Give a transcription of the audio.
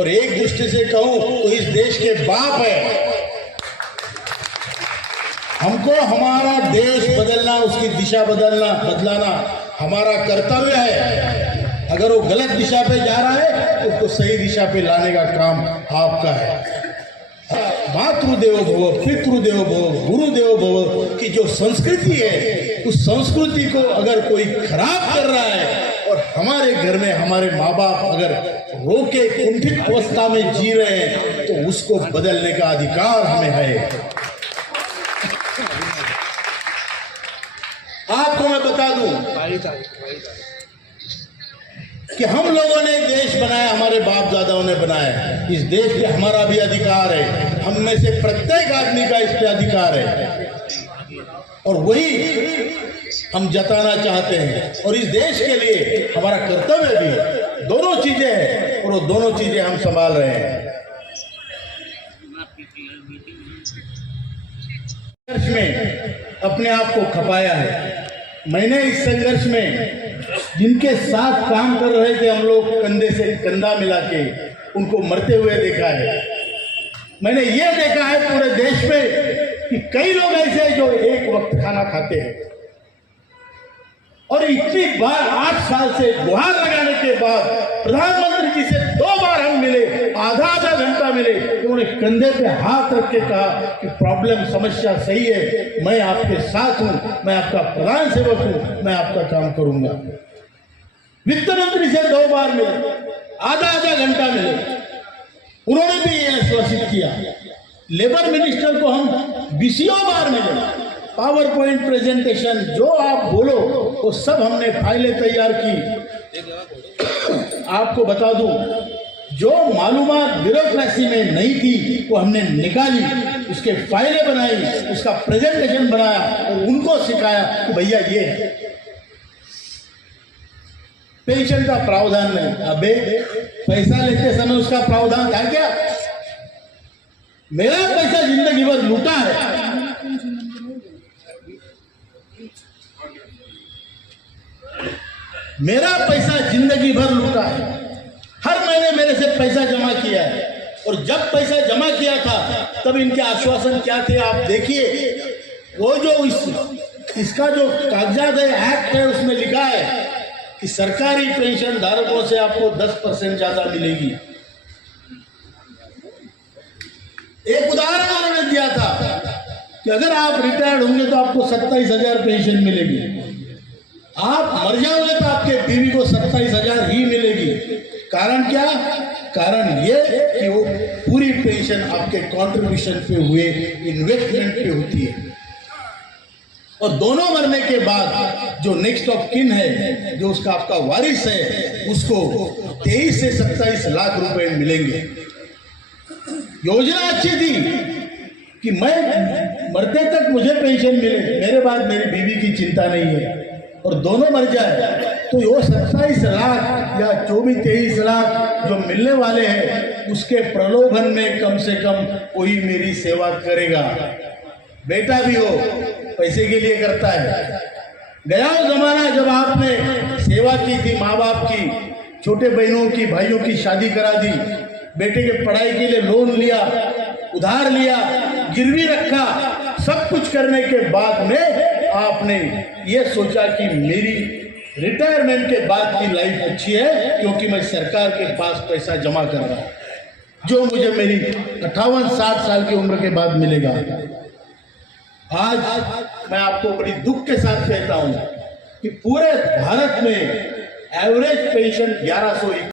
और एक दृष्टि से कहूं तो इस देश के बाप है। हमको हमारा देश बदलना, उसकी दिशा बदलाना हमारा कर्तव्य है। अगर वो गलत दिशा पे जा रहा है तो उसको सही दिशा पे लाने का काम आपका है। मातृदेवो भव, पितृदेवो भव, गुरुदेवो भव की जो संस्कृति है, उस संस्कृति को अगर कोई खराब कर रहा है और हमारे घर में हमारे माँ बाप अगर रोके कुंठित अवस्था में जी रहे हैं तो उसको बदलने का अधिकार हमें है। आपको मैं बता दूं कि हम लोगों ने देश बनाया, हमारे बाप दादाओं ने बनाया। इस देश पे हमारा भी अधिकार है, हम में से प्रत्येक आदमी का इस पे अधिकार है और वही हम जताना चाहते हैं। और इस देश के लिए हमारा कर्तव्य भी है। दोनों चीजें हैं और वो दोनों चीजें हम संभाल रहे हैं। संघर्ष में अपने आप को खपाया है। मैंने इस संघर्ष में जिनके साथ काम कर रहे थे हम लोग, कंधे से कंधा मिला के उनको मरते हुए देखा है। मैंने ये देखा है पूरे देश में कि कई लोग ऐसे हैं जो एक वक्त खाना खाते हैं और इतनी बार 8 साल से गुहार लगाने के बाद प्रधानमंत्री जी से 2 बार हम मिले, आधा घंटा मिले, उन्होंने कंधे पे हाथ रख के कहा कि प्रॉब्लम समस्या सही है, मैं आपके साथ हूं, मैं आपका प्रधान सेवक हूं, मैं आपका काम करूंगा। वित्त मंत्री से 2 बार मिले, आधा घंटा मिले, उन्होंने भी ये आश्वासित किया। लेबर मिनिस्टर को हम 20 बार मिले, पावर पॉइंट प्रेजेंटेशन जो आप बोलो वो सब हमने फाइलें तैयार की। आपको बता दूं, जो मालूमात ब्यूरोक्रेसी में नहीं थी वो हमने निकाली, उसके फाइलें बनाई, उसका प्रेजेंटेशन बनाया और उनको सिखाया कि भैया ये है। पेंशन का प्रावधान नहीं, अबे पैसा लेते समय उसका प्रावधान था क्या? मेरा पैसा जिंदगी भर लूटा है। मेरा पैसा जिंदगी भर लूटा है, हर महीने मेरे से पैसा जमा किया है और जब पैसा जमा किया था तब इनके आश्वासन क्या थे आप देखिए। वो जो इसका जो कागजात है, एक्ट है, उसमें लिखा है कि सरकारी पेंशन धारकों से आपको 10% ज्यादा मिलेगी। एक उदाहरण उन्होंने दिया था कि अगर आप रिटायर्ड होंगे तो आपको 27,000 पेंशन मिलेगी, आप मर जाओगे तो आपके बीवी को 27,000 ही मिलेगी। कारण क्या? कारण ये कि वो पूरी पेंशन आपके कंट्रीब्यूशन पे हुए इन्वेस्टमेंट पे होती है और दोनों मरने के बाद जो नेक्स्ट ऑफ किन है, जो उसका आपका वारिस है, उसको 23 से 27 लाख रुपए मिलेंगे। योजना अच्छी थी कि मैं मरते तक मुझे पेंशन मिले, मेरे बाद मेरी बीवी की चिंता नहीं है और दोनों मर जाए तो वो 27 लाख या 24-23 लाख जो मिलने वाले हैं उसके प्रलोभन में कम से कम कोई मेरी सेवा करेगा। बेटा भी हो पैसे के लिए करता है। गया वो जमाना जब आपने सेवा की थी, माँ बाप की, छोटे बहनों की, भाइयों की शादी करा दी, बेटे के पढ़ाई के लिए लोन लिया, उधार लिया, गिरवी रखा, सब कुछ करने के बाद में आपने ये सोचा कि मेरी रिटायरमेंट के बाद की लाइफ अच्छी है क्योंकि मैं सरकार के पास पैसा जमा कर रहा हूं जो मुझे मेरी 58-60 साल की उम्र के बाद मिलेगा। आज मैं आपको बड़ी दुख के साथ कहता हूं कि पूरे भारत में एवरेज पेंशन 1100